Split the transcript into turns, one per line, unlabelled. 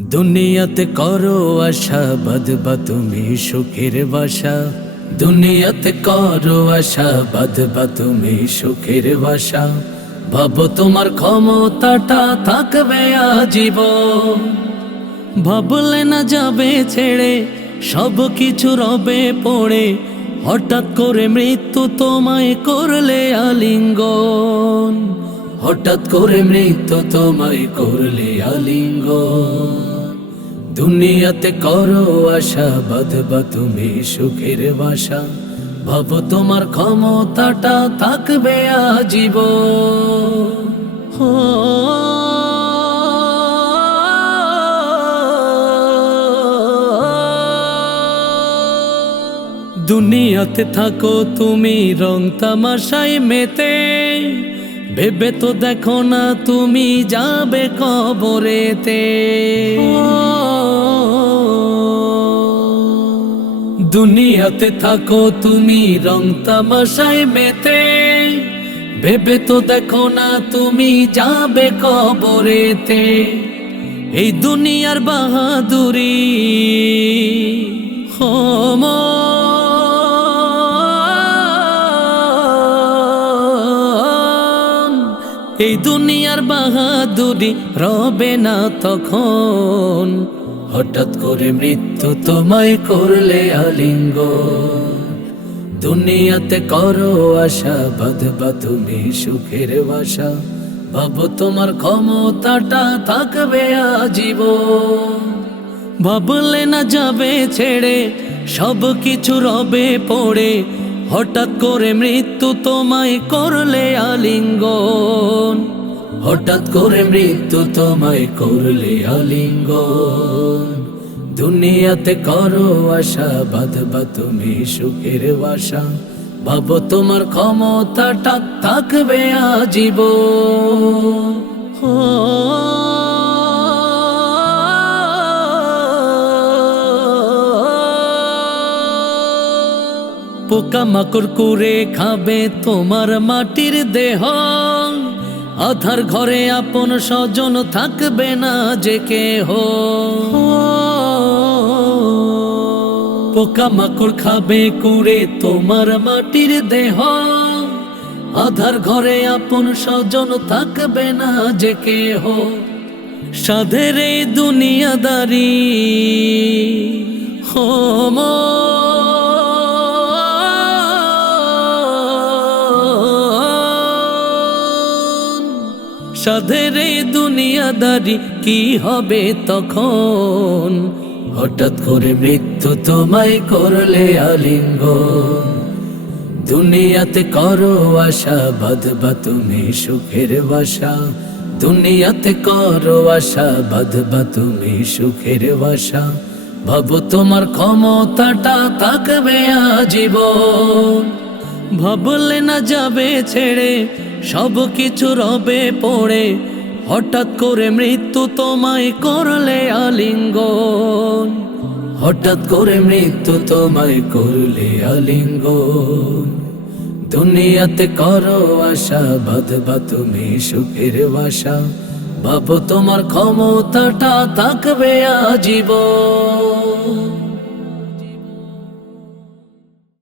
দুনিয়াতে করো আশা, বাদবা তুমি সুখের বাসা। দুনিয়াতে করো আশা, বাদবা তুমি সুখের বাসা। ভাবো তোমার ক্ষমতাটা থাকবে আজীব ভাবলে না যাবে ছেড়ে, সব কিছু রবে পড়ে। হঠাৎ করে মৃত্যু তোমায় করলে আলিঙ্গন। হঠাৎ করে মৃত্যু তোমায় করলে আলিঙ্গন। দুনিয়াতে করো আশা বাঁধবা তুমি সুখের বাসা। ভাবো তোমার ক্ষমতাটা থাকবে আজীব দুনিয়াতে থাকো তুমি রং তামাশায় মেতে। ভেবে তো দেখো না তুমি যাবে কবরেতে। দুনিয়াতে থাকো তুমি রং তামাশায় মেতে। ভেবে তো দেখো না তুমি যাবে কবরেতে। এই দুনিয়ার বাহাদুরি হোম এই দুনিয়ার বাহাদুরি রবে না তখন। হঠাৎ করে মৃত্যু তোমায় করলে আলিঙ্গ দুনিয়াতে করো আশা, বাঁধবা তুমি সুখের বাসা। ভাবো তোমার ক্ষমতাটা থাকবে আজীব ভাবলে না যাবে ছেড়ে, সব কিছু রবে পড়ে। হঠাৎ করে মৃত্যু তোমায় করলে আলিঙ্গন। হঠাৎ করে মৃত্যু তোমায় করলে আলিঙ্গন। দুনিয়াতে করো আশা, বাঁধবা তুমি সুখের বাসা। ভাবো তোমার ক্ষমতাটা থাকবে আজীব পোকা মাকড় করে খাবে তোমার মাটির দেহ। আধার ঘরে আপন স্বজন থাকবে না যে কেহ। পোকা মাকড় খাবে কুড়ে তোমার মাটির দেহ। আধার ঘরে আপন স্বজন থাকবে না যে কেহ। সাধের এই দুনিয়াদারি হোম সাধের এই দুনিয়াদারি কি হবে তখন? হঠাৎ করে মৃত্যু তোমায় করলে আলিঙ্গ দুনিয়াতে করো আশা বাঁধবা তুমি সুখের বাসা। দুনিয়াতে করো আশা বাঁধবা তুমি সুখের বাসা। ভাবো তোমার ক্ষমতাটা থাকবে আজীবন। ভাবলে না যাবে ছেড়ে, সব কিছু রবে পড়ে। হঠাৎ করে মৃত্যু তোমায় করলে আলিঙ্গন। হঠাৎ করে মৃত্যু তোমায় করলে আলিঙ্গন। দুনিয়াতে করো আশা, বাঁধবা তুমি সুখের বাসা। ভাবো তোমার ক্ষমতাটা থাকবে আজীবন।